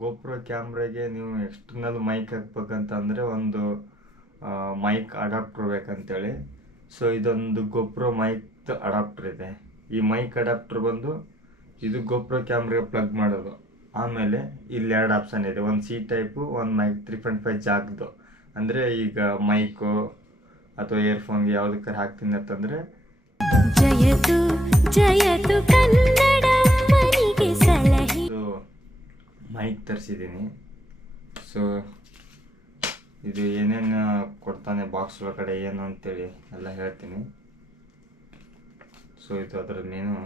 GoPro ಕ್ಯಾಮ್ರಾಗೆ ನೀವು external mic ಹಾಕ್ಬೇಕಂತಂದರೆ ಒಂದು ಮೈಕ್ ಅಡಾಪ್ಟರ್ ಬೇಕಂತೇಳಿ. ಸೊ ಇದೊಂದು ಗೋಪ್ರೋ ಮೈಕ್ ಅಡಾಪ್ಟರ್ ಇದೆ. ಈ ಮೈಕ್ ಅಡಾಪ್ಟರ್ ಬಂದು ಇದು ಗೋಪ್ರೋ ಕ್ಯಾಮ್ರಾಗೆ ಪ್ಲಗ್ ಮಾಡೋದು. ಆಮೇಲೆ ಇಲ್ಲಿ ಎರಡು ಆಪ್ಷನ್ ಇದೆ. ಒಂದು ಸಿ ಟೈಪು ಒಂದು ಮೈಕ್ ತ್ರೀ ಪಾಯಿಂಟ್ ಫೈವ್ ಜಾಗ್ದು. ಅಂದರೆ ಈಗ ಮೈಕು ಅಥವಾ ಇಯರ್ಫೋನ್ಗೆ ಯಾವುದಕ್ಕಾರ ಹಾಕ್ತೀನಿ ಅಂತಂದರೆ ಜಯತು ಜಯತು ಕನ್ನಡ ಮೈಕ್ ತರಿಸಿದ್ದೀನಿ ಸೊ ಇದು ಏನೇನು ಕೊಡ್ತಾನೆ ಬಾಕ್ಸ್ ಒಳಗಡೆ, ಏನು ಅಂತೇಳಿ ಎಲ್ಲ ಹೇಳ್ತೀನಿ. ಸೊ ಇದು ಅದರ ಮೇನು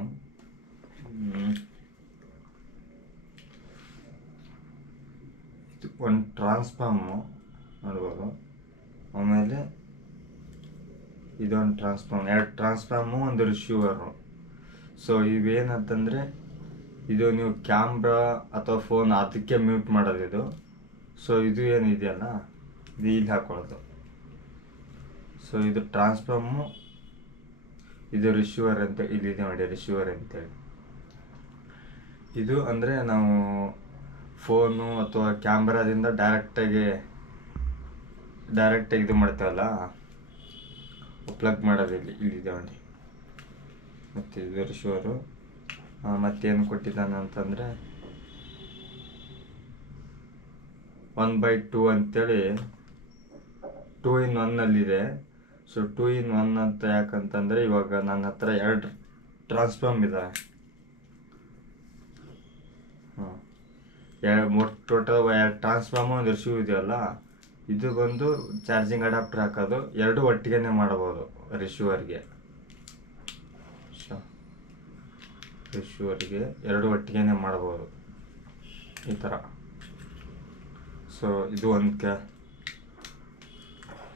ಇದು ಒಂದು ಟ್ರಾನ್ಸ್ಫಾರ್ಮು ನೋಡ್ಬೋದು. ಆಮೇಲೆ ಇದೊಂದು ಟ್ರಾನ್ಸ್ಫಾರ್ಮ್ ಎರಡು ಟ್ರಾನ್ಸ್ಫಾರ್ಮು ಒಂದು ರಿಸೀವರು ಸೊ ಇವೇನಂತಂದರೆ ಇದು ನೀವು ಕ್ಯಾಮ್ರಾ ಅಥವಾ ಫೋನ್ ಅದಕ್ಕೆ ಮ್ಯೂಟ್ ಮಾಡೋದು ಇದು. ಸೊ ಇದು ಏನಿದೆಯಲ್ಲ ಇದು ಇಲ್ಲಿ ಹಾಕೊಳ್ಳೋದು. ಸೊ ಇದು ಟ್ರಾನ್ಸ್ಫಾರ್ಮು. ಇದು ರಿಸೀವರ್ ಅಂತ ಇಲ್ಲಿದೆ ನೋಡಿ, ರಿಸೀವರ್ ಅಂತೇಳಿ. ಇದು ಅಂದರೆ ನಾವು ಫೋನು ಅಥವಾ ಕ್ಯಾಮ್ರಾದಿಂದ ಡೈರೆಕ್ಟಾಗಿ ಡೈರೆಕ್ಟಾಗಿ ಇದು ಮಾಡ್ತೇವಲ್ಲ? ಪ್ಲಗ್ ಮಾಡೋದು ಇಲ್ಲಿ ಇಲ್ಲಿದೆ ನೋಡಿ. ಮತ್ತು ಇದು ರಿಸೀವರು. ಮತ್ತೇನು ಕೊಟ್ಟಿದ್ದಾನೆ ಅಂತಂದರೆ ಒನ್ ಬೈ ಟೂ ಅಂತೇಳಿ ಟೂ ಇನ್ ಒನ್ನಲ್ಲಿದೆ ಸೊ ಟೂ ಇನ್ ಒನ್ ಅಂತ ಯಾಕಂತಂದರೆ, ಇವಾಗ ನನ್ನ ಹತ್ರ ಎರಡು ಟ್ರಾನ್ಸ್ಫಾರ್ಮ್ ಇದೆ ಹಾಂ. ಎರಡು, ಮೂರು ಟೋಟಲ್ ಎರಡು ಟ್ರಾನ್ಸ್ಫಾರ್ಮ್ ಒಂದು ರಿಸೀವ್ ಇದೆಯಲ್ಲ ಇದು ಬಂದು ಚಾರ್ಜಿಂಗ್ ಅಡಾಪ್ಟರ್ ಹಾಕೋದು, ಎರಡು ಒಟ್ಟಿಗೆ ಮಾಡ್ಬೋದು ರಿಸೀವರ್ಗೆ ರಿಸೀವರ್ಗೆ ಎರಡು ಒಟ್ಟಿಗೇನೆ ಮಾಡ್ಬೋದು ಈ ಥರ ಸೊ ಇದು ಒಂದು ಕ್ಯಾ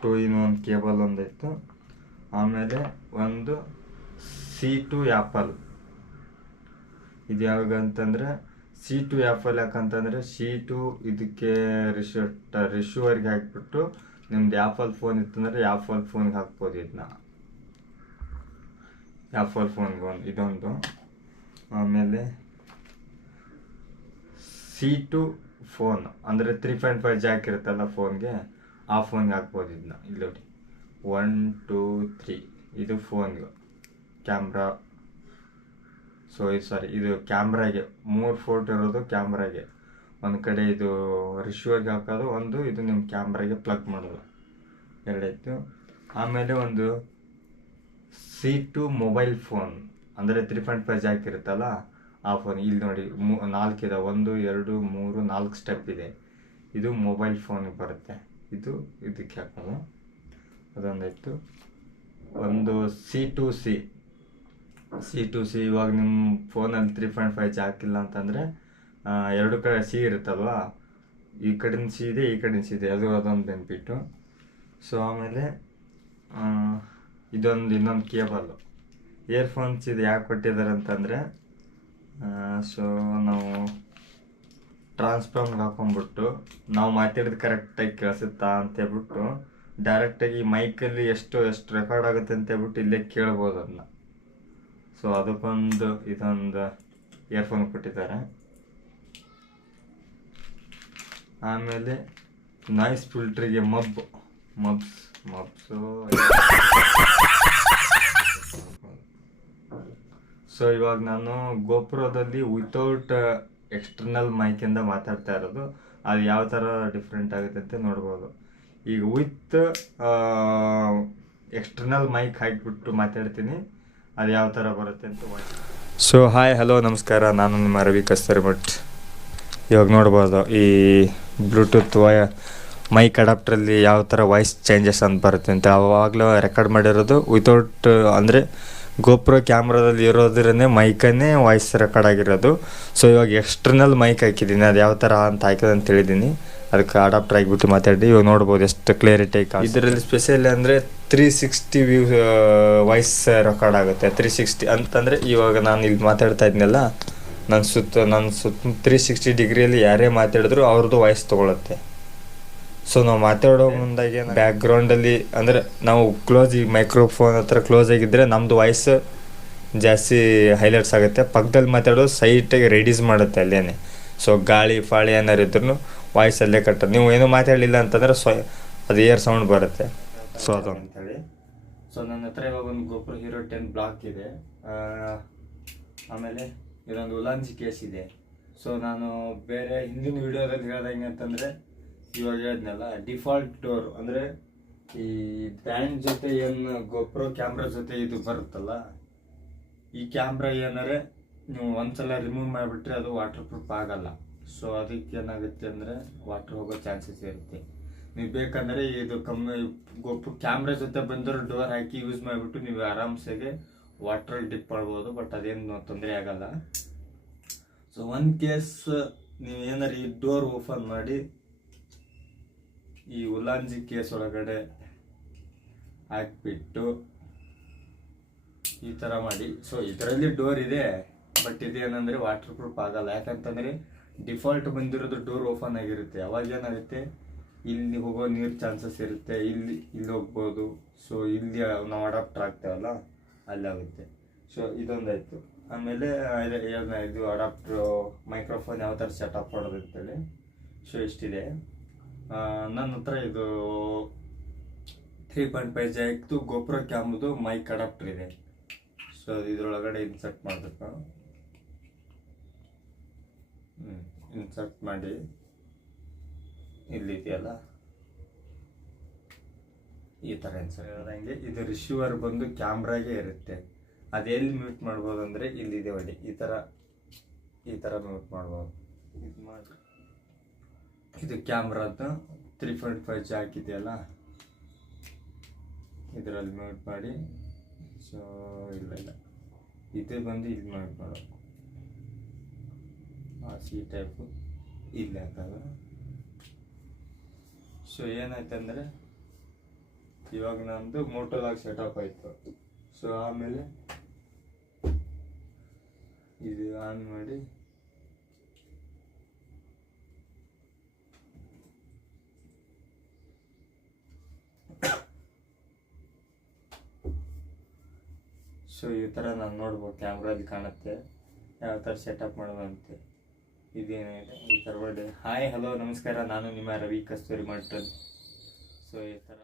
ಟೂ ಇನ್ ಒಂದು ಕೇಬಲ್ ಒಂದಿತ್ತು. ಆಮೇಲೆ ಒಂದು ಸಿ ಟು ಆ್ಯಪಲ್ ಇದು ಯಾವಾಗ ಅಂತಂದರೆ ಸಿ ಟು ಆ್ಯಪಲ್ ಯಾಕಂತಂದರೆ ಸಿ ಟು ಇದಕ್ಕೆ ರಿಶ್ಯೂ ರಿಶ್ಯೂವರ್ಗೆ ಹಾಕ್ಬಿಟ್ಟು ನಿಮ್ದು ಆ್ಯಪಲ್ ಫೋನ್ ಇತ್ತಂದರೆ ಆ್ಯಪಲ್ ಫೋನ್ಗೆ ಹಾಕ್ಬೋದು ಇದನ್ನ ಆ್ಯಪಲ್ ಫೋನ್ಗೆ ಒಂದು, ಇದೊಂದು. ಆಮೇಲೆ ಸಿ ಟು ಫೋನ್ ಅಂದರೆ ತ್ರೀ ಪಾಯಿಂಟ್ ಫೈವ್ ಜಾಕ್ ಇರುತ್ತಲ್ಲ ಫೋನ್ಗೆ ಆ ಫೋನ್ಗೆ ಹಾಕ್ಬೋದು ಇದನ್ನ ಇಲ್ಲಿ ನೋಡಿ. ಒನ್ ಟೂ ತ್ರೀ ಇದು ಫೋನ್ಗೆ ಕ್ಯಾಮ್ರಾ ಸೊ ಇದು ಸಾರಿ ಇದು ಕ್ಯಾಮ್ರಾಗೆ ಮೂರು ಫೋಟೋ ಇರೋದು ಕ್ಯಾಮ್ರಾಗೆ ಒಂದು ಕಡೆ ಇದು ರಿಶೂವರ್ಗೆ ಹಾಕೋದು, ಒಂದು ಇದು ನಿಮ್ಮ ಕ್ಯಾಮ್ರಾಗೆ ಪ್ಲಗ್ ಮಾಡೋದು. ಎರಡೈತು ಆಮೇಲೆ ಒಂದು ಸಿ ಟು ಮೊಬೈಲ್ ಫೋನ್ ಅಂದರೆ ತ್ರೀ ಪಾಯಿಂಟ್ ಫೈವ್ ಜಾಕ್ ಇರುತ್ತಲ್ಲ, ಆ ಫೋನ್ ಇಲ್ಲಿ ನೋಡಿ, ಮೂ ನಾಲ್ಕಿದೆ ಒಂದು, ಎರಡು, ಮೂರು, ನಾಲ್ಕು ಸ್ಟೆಪ್ ಇದೆ. ಇದು ಮೊಬೈಲ್ ಫೋನಿಗೆ ಬರುತ್ತೆ. ಇದು ಇದಕ್ಕೆ ಹಾಕೋದು. ಅದೊಂದಾಯಿತು ಒಂದು C to C C to C ಇವಾಗ ನಿಮ್ಮ ಫೋನಲ್ಲಿ ತ್ರೀ ಪಾಯಿಂಟ್ ಫೈವ್ ಜಾಕ್ ಇಲ್ಲ ಅಂತಂದರೆ ಎರಡು ಕಡೆ ಸಿ ಇರುತ್ತಲ್ವಾ? ಈ ಕಡೆ ಸಿ ಇದೆ, ಈ ಕಡೆ ಸಿ ಇದೆ, ಅದು ಅದೊಂದು ಬೆನಿಫಿಟ್ಟು ಸೊ ಆಮೇಲೆ ಇದೊಂದು ಇನ್ನೊಂದು ಕೇಬಲ್ಲು ಇಯರ್ಫೋನ್ಸ್ ಇದು ಯಾಕೆ ಕೊಟ್ಟಿದ್ದಾರೆ ಅಂತಂದರೆ ಸೊ ನಾವು ಟ್ರಾನ್ಸ್ಫಾರ್ಮ್ಗೆ ಹಾಕೊಂಡ್ಬಿಟ್ಟು ನಾವು ಮಾತಾಡೋದು ಕರೆಕ್ಟಾಗಿ ಕೇಳಿಸುತ್ತಾ ಅಂತ ಹೇಳ್ಬಿಟ್ಟು ಡೈರೆಕ್ಟಾಗಿ ಮೈಕಲ್ಲಿ ಎಷ್ಟು ಎಷ್ಟು ರೆಕಾರ್ಡ್ ಆಗುತ್ತೆ ಅಂತ ಹೇಳ್ಬಿಟ್ಟು ಇಲ್ಲೇ ಕೇಳ್ಬೋದು ಅದನ್ನ. ಸೊ ಅದಕ್ಕೊಂದು ಇದೊಂದು ಇಯರ್ಫೋನ್ ಕೊಟ್ಟಿದ್ದಾರೆ. ಆಮೇಲೆ ನಾಯ್ಸ್ ಫಿಲ್ಟ್ರಿಗೆ ಮಬ್ ಮಬ್ಸ್ ಮಬ್ಸು ಸೊ ಇವಾಗ ನಾನು ಗೋಪುರದಲ್ಲಿ ವಿತೌಟ್ ಎಕ್ಸ್ಟರ್ನಲ್ ಮೈಕಿಂದ ಮಾತಾಡ್ತಾ ಇರೋದು, ಅದು ಯಾವ ಥರ ಡಿಫ್ರೆಂಟ್ ಆಗುತ್ತೆ ಅಂತ ನೋಡ್ಬೋದು. ಈಗ ವಿತ್ ಎಕ್ಸ್ಟರ್ನಲ್ ಮೈಕ್ ಹಾಕಿಬಿಟ್ಟು ಮಾತಾಡ್ತೀನಿ, ಅದು ಯಾವ ಥರ ಬರುತ್ತೆ ಅಂತ ಸೊ ಹಾಯ್ ಹಲೋ ನಮಸ್ಕಾರ. ನಾನು ನಿಮ್ಮ ರವಿ ಕಸ್ತರಿ ಭಟ್ ಇವಾಗ ನೋಡ್ಬೋದು, ಈ ಬ್ಲೂಟೂತ್ ವಯ ಮೈಕ್ ಅಡಾಪ್ಟ್ರಲ್ಲಿ ಯಾವ ಥರ ವಾಯ್ಸ್ ಚೇಂಜಸ್ ಅಂತ ಬರುತ್ತೆ ಅಂತ ಆವಾಗಲೂ ರೆಕಾರ್ಡ್ ಮಾಡಿರೋದು ವಿತೌಟ್ ಅಂದರೆ ಗೋಪ್ರೋ ಕ್ಯಾಮ್ರಾದಲ್ಲಿ ಇರೋದ್ರೇ ಮೈಕನ್ನೇ ವಾಯ್ಸ್ ರೆಕಾರ್ಡ್ ಆಗಿರೋದು. ಸೊ ಇವಾಗ ಎಕ್ಸ್ಟರ್ನಲ್ ಮೈಕ್ ಹಾಕಿದ್ದೀನಿ. ಅದು ಯಾವ ಥರ ಅಂತ ಹಾಕಿದೆ ಅಂತ ಹೇಳಿದ್ದೀನಿ. ಅದಕ್ಕೆ ಅಡಾಪ್ಟರ್ ಆಗಿಬಿಟ್ಟು ಮಾತಾಡಿ. ಇವಾಗ ನೋಡ್ಬೋದು ಎಷ್ಟು ಕ್ಲಿಯರಿಟಿ ಇದರಲ್ಲಿ ಸ್ಪೆಷಲ್ ಅಂದರೆ three sixty view voice record ಆಗುತ್ತೆ. ತ್ರೀ ಸಿಕ್ಸ್ಟಿ ಅಂತಂದರೆ ಇವಾಗ ನಾನು ಇಲ್ಲಿ ಮಾತಾಡ್ತಾ ಇದ್ನಲ್ಲ ನನ್ನ ಸುತ್ತ ನನ್ನ ಸುತ್ತ ತ್ರೀ ಸಿಕ್ಸ್ಟಿ ಡಿಗ್ರಿಯಲ್ಲಿ ಯಾರೇ ಮಾತಾಡಿದ್ರು ಅವ್ರದ್ದು ವಾಯ್ಸ್ ತೊಗೊಳುತ್ತೆ. ಸೊ ನಾವು ಮಾತಾಡೋ ಮುಂದಾಗೆ ಅಲ್ಲಿ ಅಂದರೆ ನಾವು ಕ್ಲೋಸ್ ಈ ಮೈಕ್ರೋಫೋನ್ ಹತ್ರ ಕ್ಲೋಸ್ ಆಗಿದ್ರೆ ನಮ್ದು ವಾಯ್ಸ್ ಜಾಸ್ತಿ ಹೈಲೈಟ್ಸ್ ಆಗುತ್ತೆ. ಪಕ್ಕದಲ್ಲಿ ಮಾತಾಡೋದು ಸೈಟಾಗಿ ರೆಡ್ಯೂಸ್ ಮಾಡುತ್ತೆ ಅಲ್ಲೇನೆ. ಸೊ ಗಾಳಿ, ಫಾಳಿ ಏನಾರು ಇದ್ರೂ ವಾಯ್ಸಲ್ಲೇ ಕಟ್ಟೋದು ನೀವು ಏನೂ ಮಾತಾಡಲಿಲ್ಲ ಅಂತಂದ್ರೆ ಸೊ, ಅದು ಏರ್ ಸೌಂಡ್ ಬರುತ್ತೆ. ಸೊ ಅದು. ಅಂತೇಳಿ. ಸೊ ನನ್ನ ಹತ್ರ ಇವಾಗ ಒಂದು ಗೋಪುರ ಹೀರೋ ಟೆನ್ ಬ್ಲಾಕ್ ಇದೆ. ಆಮೇಲೆ ಇದೊಂದು ಉಲಾಂಜಿ ಕೇಸ್ ಇದೆ. ಸೊ ನಾನು ಬೇರೆ ಹಿಂದಿನ ವಿಡಿಯೋದಲ್ಲಿ ಹೇಳ್ದಂಗೆ ಅಂತಂದರೆ ಇವಾಗ ಹೇಳಿದ್ನಲ್ಲ ಡಿಫಾಲ್ಟ್ ಡೋರ್ ಅಂದರೆ ಈ ಬ್ಯಾಂಡ್ ಜೊತೆ ಏನು ಗೋಪ್ರೋ ಕ್ಯಾಮ್ರಾ ಜೊತೆ ಇದು ಬರುತ್ತಲ್ಲ, ಈ ಕ್ಯಾಮ್ರಾ ಏನಾರೆ ನೀವು ಒಂದ್ಸಲ ರಿಮೂವ್ ಮಾಡಿಬಿಟ್ರೆ ಅದು ವಾಟರ್ ಪ್ರೂಫ್ ಆಗಲ್ಲ. ಸೊ ಅದಕ್ಕೆ ಏನಾಗುತ್ತೆ ಅಂದರೆ ವಾಟರ್ ಹೋಗೋ ಚಾನ್ಸಸ್ ಇರುತ್ತೆ. ನೀವು ಬೇಕಂದರೆ ಇದು ಕಮ್ಮಿ ಗೊಬ್ಬರ ಕ್ಯಾಮ್ರಾ ಜೊತೆ ಬಂದರೂ ಡೋರ್ ಹಾಕಿ ಯೂಸ್ ಮಾಡಿಬಿಟ್ಟು ನೀವು ಆರಾಮ್ಸೆಗೆ ವಾಟ್ರಲ್ಲಿ ಡಿಪ್ ಮಾಡ್ಬೋದು ಬಟ್ ಅದೇನು ತೊಂದರೆ ಆಗಲ್ಲ. ಸೊ ಒಂದು ಕೇಸ್ ನೀವು ಏನಾರು ಈ ಡೋರ್ ಓಪನ್ ಮಾಡಿ ಈ ಉಲಾಂಜಿ ಕೇಸ್ ಒಳಗಡೆ ಹಾಕ್ಬಿಟ್ಟು ಈ ಥರ ಮಾಡಿ. ಸೊ ಇದರಲ್ಲಿ ಡೋರ್ ಇದೆ ಬಟ್ ಇದೇನಂದ್ರೆ ವಾಟರ್ ಪ್ರೂಫ್ ಆಗಲ್ಲ. ಯಾಕಂತಂದರೆ ಡಿಫಾಲ್ಟ್ ಬಂದಿರೋದು ಡೋರ್ ಓಪನ್ ಆಗಿರುತ್ತೆ. ಅವಾಗ ಏನಾಗುತ್ತೆ? ಇಲ್ಲಿ ಹೋಗೋ ನೀರು ಚಾನ್ಸಸ್ ಇರುತ್ತೆ. ಇಲ್ಲಿ ಇಲ್ಲಿ ಹೋಗ್ಬೋದು. ಸೊ ಇಲ್ಲಿ ನಾವು ಅಡಾಪ್ಟರ್ ಆಗ್ತೇವಲ್ಲ? ಅಲ್ಲಾಗುತ್ತೆ. ಸೊ ಇದೊಂದಾಯಿತು. ಆಮೇಲೆ ಇದು- ಅಡಾಪ್ಟ್ರು ಮೈಕ್ರೋಫೋನ್ ಯಾವ ಥರ ಸೆಟಪ್ ಮಾಡೋದಿರ್ತೇಳಿ ಸೊ ಇಷ್ಟಿದೆ. ನನ್ನ ಹತ್ರ ಇದು ತ್ರೀ ಪಾಯಿಂಟ್ ಫೈವ್ ಜಾಕ್ದು ಗೋಪುರ ಕ್ಯಾಮ್ದು ಮೈಕ್ ಅಡಾಪ್ಟರ್ ಇದೆ. ಸೊ ಇದರೊಳಗಡೆ ಇನ್ಸರ್ಟ್ ಮಾಡಬೇಕು. ಇನ್ಸರ್ಟ್ ಮಾಡಿ. ಇಲ್ಲಿದೆಯಲ್ಲ? ಈ ಥರ ಇನ್ಸರ್ಟ್ ಹೇಳ್ದಂಗೆ ಇದು ರಿಸೀವರ್ ಬಂದು ಕ್ಯಾಮ್ರಾಗೆ ಇರುತ್ತೆ. ಅದೆಲ್ಲಿ ಮ್ಯೂಟ್ ಮಾಡ್ಬೋದು ಅಂದರೆ ಇಲ್ಲಿದೆ ಒಳ್ಳೆ. ಈ ಥರ ಈ ಥರ ಮ್ಯೂಟ್ ಮಾಡ್ಬೋದು. ಇದು ಮಾಡಿ ಇದು ಕ್ಯಾಮ್ರಾದ್ದು ತ್ರೀ ಪಾಯಿಂಟ್ ಫೈವ್ ಜಾಕ್ ಇದೆಯಲ್ಲ ಇದರಲ್ಲಿ ಮ್ಯೂಟ್ ಮಾಡಿ. ಸೊ ಇಲ್ಲ ಇಲ್ಲ. ಇದು ಬಂದು ಇಲ್ಲಿ ಮ್ಯೂಟ್ ಆ ಸಿ ಟೈಪು ಇಲ್ಲಿ ಹಾಕೋದು ಸೊ ಏನಾಯ್ತಂದರೆ ಇವಾಗ ನಮ್ಮದು ಮೋಟೋಲಾಗಿ ಸೆಟಪ್ ಆಯಿತು. ಸೊ ಆಮೇಲೆ ಇದು ಆನ್ ಮಾಡಿ ಸೊ ಈ ಥರ ನಾನು ನೋಡ್ಬೋದು ಕ್ಯಾಮ್ರಲ್ಲಿ ಕಾಣುತ್ತೆ. ಯಾವ ಥರ ಸೆಟಪ್ ಮಾಡುವಂತೆ ಇದೇನಿದೆ ಈ ಥರ ಒಳ್ಳೆ ಹಾಯ್ ಹಲೋ ನಮಸ್ಕಾರ. ನಾನು ನಿಮ್ಮ ರವಿ ಕಸ್ತೂರಿ ಮಠದ್ ಸೊ ಈ ಥರ